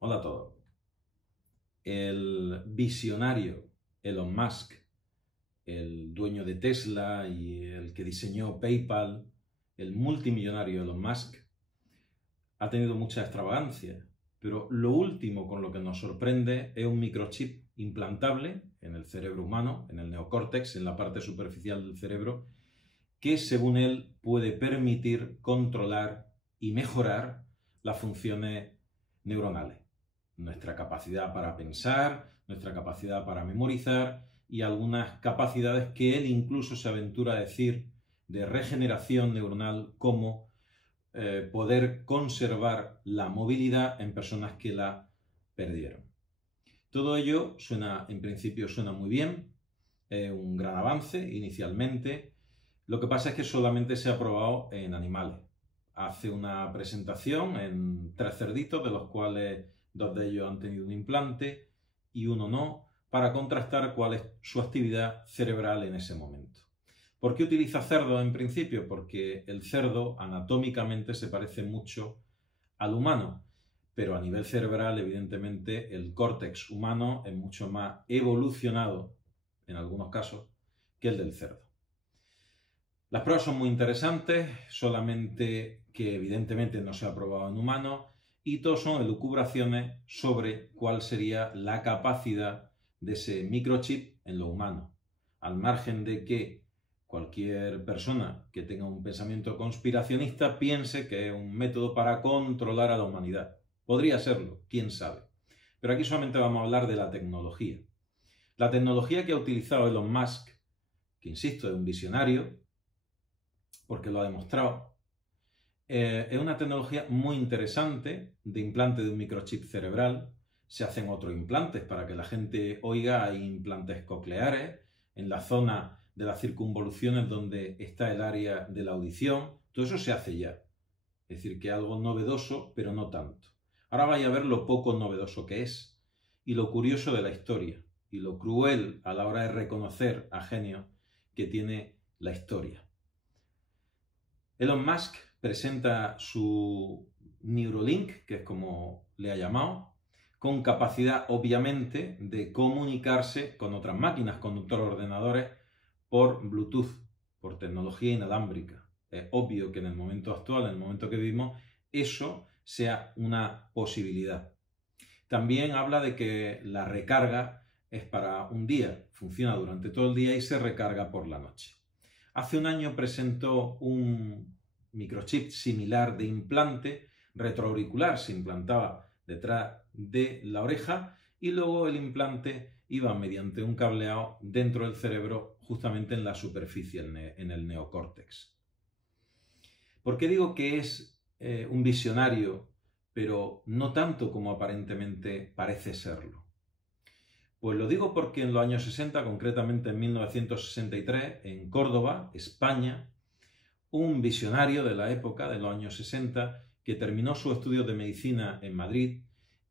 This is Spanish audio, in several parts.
Hola a todos. El visionario Elon Musk, el dueño de Tesla y el que diseñó PayPal, el multimillonario Elon Musk, ha tenido mucha extravagancia, pero lo último con lo que nos sorprende es un microchip implantable en el cerebro humano, en el neocórtex, en la parte superficial del cerebro, que según él puede permitir controlar y mejorar las funciones neuronales, nuestra capacidad para pensar, nuestra capacidad para memorizar y algunas capacidades que él incluso se aventura a decir de regeneración neuronal, como poder conservar la movilidad en personas que la perdieron. Todo ello en principio suena muy bien, un gran avance inicialmente. Lo que pasa es que solamente se ha probado en animales. Hace una presentación en 3 cerditos, de los cuales 2 de ellos han tenido un implante y uno no, para contrastar cuál es su actividad cerebral en ese momento. ¿Por qué utiliza cerdos en principio? Porque el cerdo anatómicamente se parece mucho al humano, pero a nivel cerebral, evidentemente, el córtex humano es mucho más evolucionado, en algunos casos, que el del cerdo. Las pruebas son muy interesantes, solamente que evidentemente no se ha probado en humanos, y todo son elucubraciones sobre cuál sería la capacidad de ese microchip en lo humano, al margen de que cualquier persona que tenga un pensamiento conspiracionista piense que es un método para controlar a la humanidad. Podría serlo, quién sabe. Pero aquí solamente vamos a hablar de la tecnología. La tecnología que ha utilizado Elon Musk, que insisto, es un visionario, porque lo ha demostrado, es una tecnología muy interesante de implante de un microchip cerebral. Se hacen otros implantes para que la gente oiga, hay implantes cocleares en la zona de las circunvoluciones donde está el área de la audición. Todo eso se hace ya. Es decir, que es algo novedoso, pero no tanto. Ahora vais a ver lo poco novedoso que es y lo curioso de la historia y lo cruel a la hora de reconocer a genios que tiene la historia. Elon Musk presenta su Neuralink, que es como le ha llamado, con capacidad obviamente de comunicarse con otras máquinas, conductores ordenadores, por Bluetooth, por tecnología inalámbrica. Es obvio que en el momento actual, en el momento que vivimos, eso sea una posibilidad. También habla de que la recarga es para un día, funciona durante todo el día y se recarga por la noche. Hace un año presentó un microchip similar de implante retroauricular, se implantaba detrás de la oreja y luego el implante iba mediante un cableado dentro del cerebro, justamente en la superficie, en el neocórtex. ¿Por qué digo que es un visionario, pero no tanto como aparentemente parece serlo? Pues lo digo porque en los años 60, concretamente en 1963, en Córdoba, España, un visionario de la época, de los años 60, que terminó sus estudios de medicina en Madrid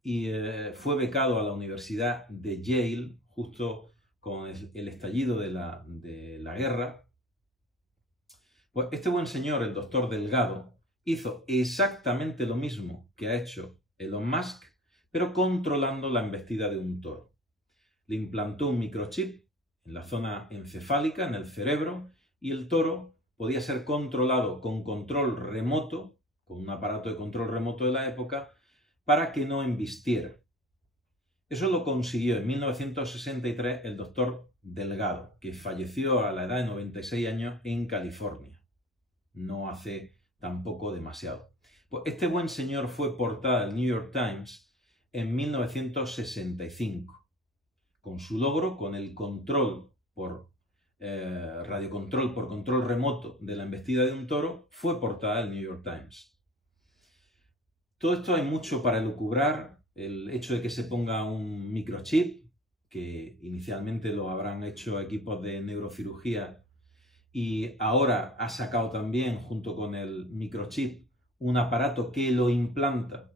y fue becado a la Universidad de Yale, justo con el estallido de la guerra. Pues este buen señor, el doctor Delgado, hizo exactamente lo mismo que ha hecho Elon Musk, pero controlando la embestida de un toro. Le implantó un microchip en la zona encefálica, en el cerebro, y el toro podía ser controlado con control remoto, con un aparato de control remoto de la época, para que no embistiera. Eso lo consiguió en 1963 el doctor Delgado, que falleció a la edad de 96 años en California. No hace tampoco demasiado. Pues este buen señor fue portada del New York Times en 1965. Con su logro, con el control por radiocontrol, por control remoto de la embestida de un toro, fue portada del New York Times. Todo esto hay mucho para elucubrar. El hecho de que se ponga un microchip, que inicialmente lo habrán hecho equipos de neurocirugía, y ahora ha sacado también, junto con el microchip, un aparato que lo implanta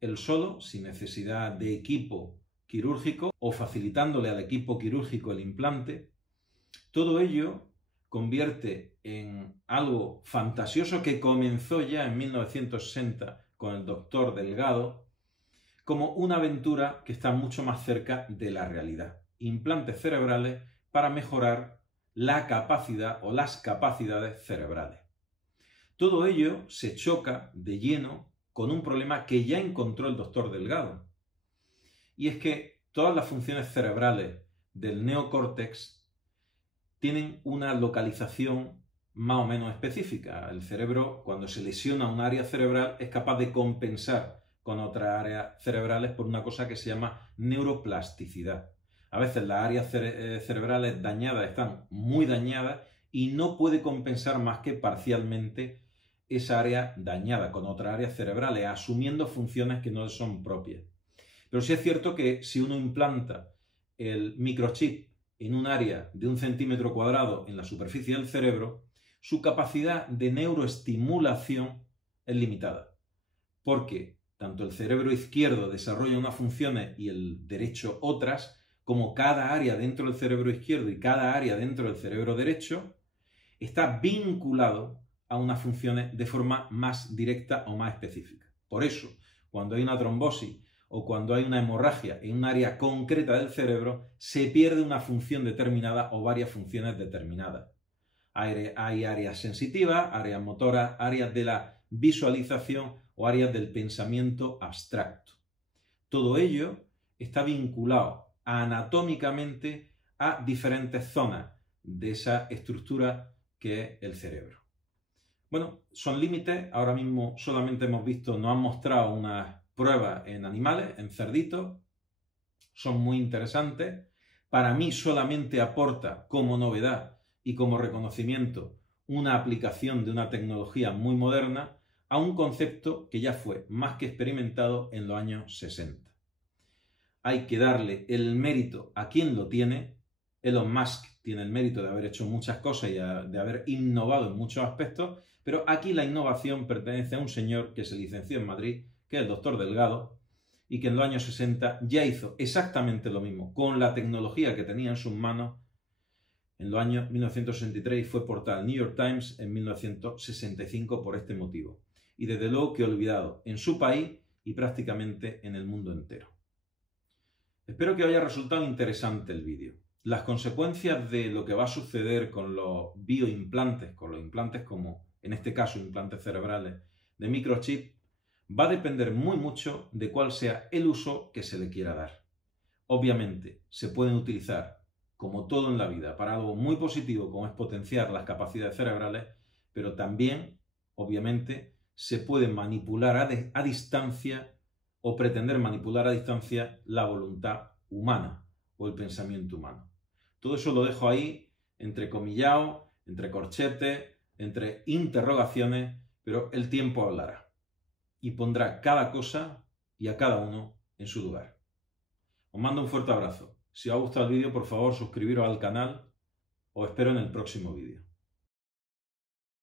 él solo, sin necesidad de equipo quirúrgico, o facilitándole al equipo quirúrgico el implante. Todo ello convierte en algo fantasioso que comenzó ya en 1960 con el doctor Delgado, como una aventura que está mucho más cerca de la realidad. Implantes cerebrales para mejorar la capacidad o las capacidades cerebrales. Todo ello se choca de lleno con un problema que ya encontró el doctor Delgado. Y es que todas las funciones cerebrales del neocórtex tienen una localización más o menos específica. El cerebro, cuando se lesiona un área cerebral, es capaz de compensar con otras áreas cerebrales por una cosa que se llama neuroplasticidad. A veces las áreas cerebrales dañadas están muy dañadas y no puede compensar más que parcialmente esa área dañada con otras áreas cerebrales, asumiendo funciones que no son propias. Pero sí es cierto que si uno implanta el microchip en un área de 1 centímetro cuadrado en la superficie del cerebro, su capacidad de neuroestimulación es limitada. Porque tanto el cerebro izquierdo desarrolla unas funciones y el derecho otras, como cada área dentro del cerebro izquierdo y cada área dentro del cerebro derecho está vinculado a unas funciones de forma más directa o más específica. Por eso, cuando hay una trombosis o cuando hay una hemorragia en un área concreta del cerebro, se pierde una función determinada o varias funciones determinadas. Hay áreas sensitivas, áreas motoras, áreas de la visualización o áreas del pensamiento abstracto. Todo ello está vinculado anatómicamente a diferentes zonas de esa estructura que es el cerebro. Bueno, son límites. Ahora mismo solamente hemos visto, nos han mostrado unas pruebas en animales, en cerditos. Son muy interesantes. Para mí solamente aporta como novedad y como reconocimiento una aplicación de una tecnología muy moderna a un concepto que ya fue más que experimentado en los años 60. Hay que darle el mérito a quien lo tiene. Elon Musk tiene el mérito de haber hecho muchas cosas y de haber innovado en muchos aspectos, pero aquí la innovación pertenece a un señor que se licenció en Madrid, que es el doctor Delgado, y que en los años 60 ya hizo exactamente lo mismo con la tecnología que tenía en sus manos en los años 1963 y fue portada al New York Times en 1965 por este motivo. Y desde luego que olvidado en su país y prácticamente en el mundo entero. Espero que haya resultado interesante el vídeo. Las consecuencias de lo que va a suceder con los bioimplantes, con los implantes como en este caso implantes cerebrales de microchip, va a depender muy mucho de cuál sea el uso que se le quiera dar. Obviamente se pueden utilizar, como todo en la vida, para algo muy positivo como es potenciar las capacidades cerebrales, pero también, obviamente, se puede manipular a distancia o pretender manipular a distancia la voluntad humana o el pensamiento humano. Todo eso lo dejo ahí, entrecomillado, entre corchetes, entre interrogaciones, pero el tiempo hablará y pondrá cada cosa y a cada uno en su lugar. Os mando un fuerte abrazo. Si os ha gustado el vídeo, por favor, suscribiros al canal. Os espero en el próximo vídeo.